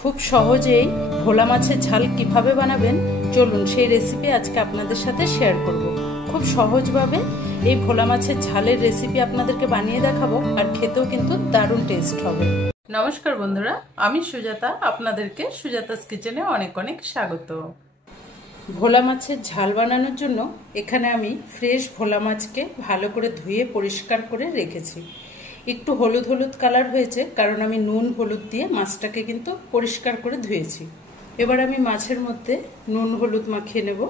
খুব সহজেই ভোলা মাছের ঝাল কিভাবে বানাবেন চলুন সেই রেসিপি আজকে আপনাদের সাথে শেয়ার করব। খুব সহজভাবে এই ভোলা মাছের ঝালের রেসিপি আপনাদেরকে বানিয়ে দেখাবো, আর খেতেও কিন্তু দারুণ টেস্ট হবে। নমস্কার বন্ধুরা, আমি সুজাতা, আপনাদেরকে সুজাতাস কিচেনে অনেক অনেক স্বাগত। ভোলা মাছের ঝাল বানানোর জন্য এখানে আমি ফ্রেশ ভোলা মাছকে ভালো করে ধুয়ে পরিষ্কার করে রেখেছি। একটু হলুদ হলুদ কালার হয়েছে কারণ আমি নুন হলুদ দিয়ে মাছটাকে কিন্তু পরিষ্কার করে ধুয়েছি। এবার আমি মাছের মধ্যে নুন হলুদ মাখিয়ে নেব।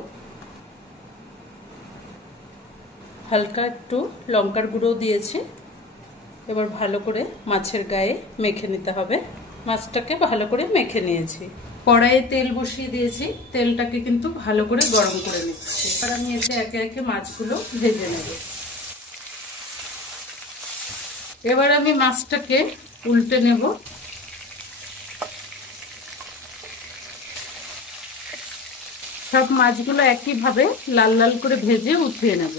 হালকা একটু লঙ্কার গুঁড়ো দিয়েছি। এবার ভালো করে মাছের গায়ে মেখে নিতে হবে। মাছটাকে ভালো করে মেখে নিয়েছি। কড়াইয়ে তেল বসিয়ে দিয়েছি, তেলটাকে কিন্তু ভালো করে গরম করে নিচ্ছি। এবার আমি এতে একে একে মাছগুলো ভেজে নেব। এবার আমি মাছটাকে উল্টে নেব। সব মাছগুলো একইভাবে লাল লাল করে ভেজে উঠিয়ে নেব।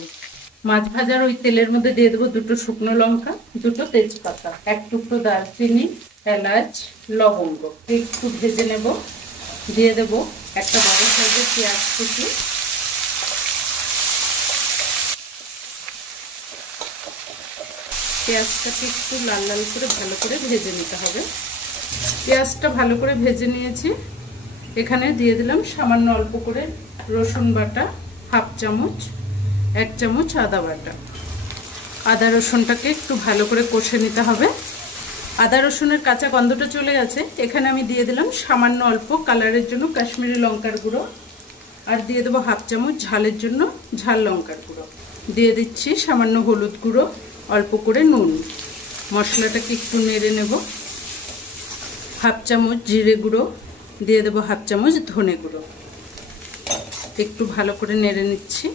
মাছ ভাজার ওই তেলের মধ্যে দিয়ে দেবো দুটো শুকনো লঙ্কা, দুটো তেজপাতা, এক টুকরো দারচিনি, এলাচ, লবঙ্গ একটু ভেজে নেব। দিয়ে দেব একটা বড় সাইজের পেঁয়াজ কুচি। পেঁয়াজটাকে একটু লাল লাল করে ভালো করে ভেজে নিতে হবে। পেঁয়াজটা ভালো করে ভেজে নিয়েছি। এখানে দিয়ে দিলাম সামান্য অল্প করে রসুন বাটা হাফ চামচ, 1 চামচ আদা বাটা। আদা রসুনটাকে একটু ভালো করে কষে নিতে হবে। আদা রসুনের কাঁচা গন্ধটা চলে গেছে। এখানে আমি দিয়ে দিলাম সামান্য অল্প কালারের জন্য কাশ্মীরি লঙ্কার গুঁড়ো, আর দিয়ে দেবো হাফ চামচ ঝালের জন্য ঝাল লঙ্কার গুঁড়ো। দিয়ে দিচ্ছি সামান্য হলুদ গুঁড়ো, অল্প করে নুন। মশলাটাকে একটু নেড়ে নেব। হাফ চামচ জিরে গুঁড়ো, দিয়ে দেবো হাফ চামচ ধনে গুঁড়ো। একটু ভালো করে নেড়ে নিচ্ছি।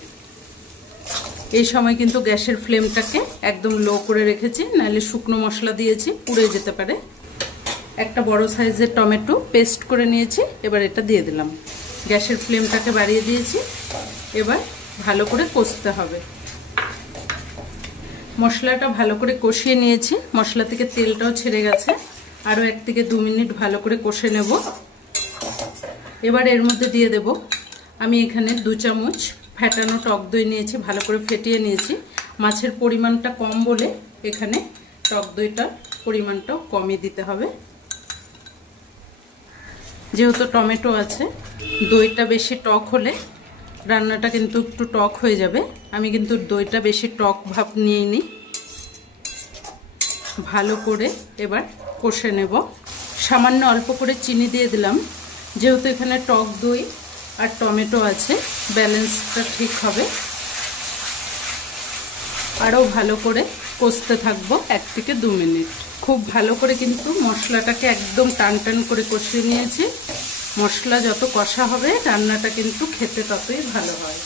এই সময় কিন্তু গ্যাসের ফ্লেমটাকে একদম লো করে রেখেছি, নাহলে শুকনো মশলা দিয়েছি পুড়ে যেতে পারে। একটা বড় সাইজের টমেটো পেস্ট করে নিয়েছি, এবার এটা দিয়ে দিলাম। গ্যাসের ফ্লেমটাকে বাড়িয়ে দিয়েছি। এবার ভালো করে কষতে হবে। মশলাটা ভালো করে কষিয়ে নিয়েছি। মশলা থেকে তেলটাও ছেড়ে গেছে। আরও 1 থেকে 2 মিনিট ভালো করে কষে নেব। এবার এর মধ্যে দিয়ে দেব আমি এখানে 2 চামচ ফেটানো টক দই নিয়েছি, ভালো করে ফেটিয়ে নিয়েছি। মাছের পরিমাণটা কম বলে এখানে টক দইটার পরিমাণটাও কমই দিতে হবে। যেহেতু টমেটো আছে, দইটা বেশি টক হলে রান্নাটা কিন্তু একটু টক হয়ে যাবে। আমি কিন্তু দইটা বেশি টক ভাব নিয়ে নিই। ভালো করে এবার কষে নেব। সামান্য অল্প করে চিনি দিয়ে দিলাম, যেহেতু এখানে টক দই আর টমেটো আছে, ব্যালেন্সটা ঠিক হবে। আরও ভালো করে কষতে থাকবো 1 থেকে 2 মিনিট। খুব ভালো করে কিন্তু মশলাটাকে একদম টান টান করে কষিয়ে নিয়েছি। মশলা যত কষা হবে রান্নাটা কিন্তু খেতে ততই ভালো হয়।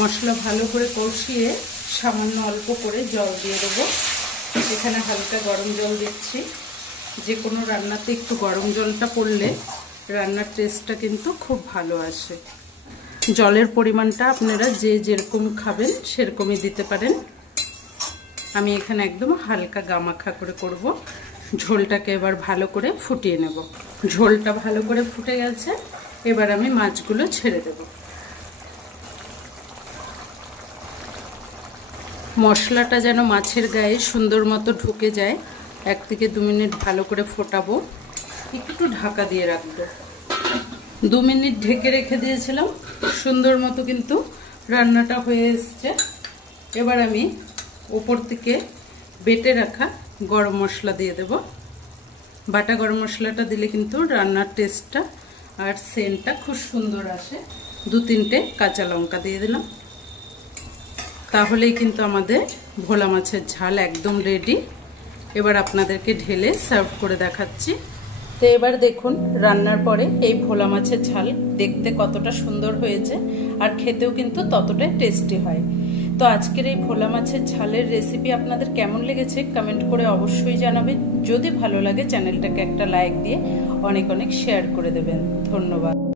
মশলা ভালো করে কষিয়ে সামান্য অল্প করে জল দিয়ে দেবো। এখানে হালকা গরম জল দিচ্ছি। যে কোনো রান্নাতে একটু গরম জলটা পড়লে রান্নার টেস্টটা কিন্তু খুব ভালো আসে। জলের পরিমাণটা আপনারা যে যেরকম খাবেন সেরকমই দিতে পারেন। আমি এখানে একদম হালকা গামাখা করে করব। ঝোলটাকে এবার ভালো করে ফুটিয়ে নেব। ঝোলটা ভালো করে ফুটে গেছে। এবার আমি মাছগুলো ছেড়ে দেব। মশলাটা যেন মাছের গায়ে সুন্দর মতো ঢুকে যায়, 1 থেকে 2 মিনিট ভালো করে ফোটাবো। একটু ঢাকা দিয়ে রাখবো। 2 মিনিট ঢেকে রেখে দিয়েছিলাম। সুন্দর মতো কিন্তু রান্নাটা হয়ে এসছে। এবার আমি উপর থেকে বেটে রাখা গরম মশলা দিয়ে দেব। বাটা গরম মশলাটা দিলে কিন্তু রান্নার টেস্টটা আর সেন্টটা খুব সুন্দর আসে। 2-3টে কাঁচা লঙ্কা দিয়ে দিলাম। তাহলেই কিন্তু আমাদের ভোলা মাছের ঝাল একদম রেডি। এবার আপনাদেরকে ঢেলে সার্ভ করে দেখাচ্ছি। তো এবার দেখুন রান্নার পরে এই ভোলা মাছের ঝাল দেখতে কতটা সুন্দর হয়েছে, আর খেতেও কিন্তু ততটাই টেস্টি হয়। তো আজকের এই ভোলা মাছের ঝালের রেসিপি আপনাদের কেমন লেগেছে কমেন্ট করে অবশ্যই জানাবেন। যদি ভালো লাগে চ্যানেলটাকে একটা লাইক দিয়ে অনেক অনেক শেয়ার করে দেবেন। ধন্যবাদ।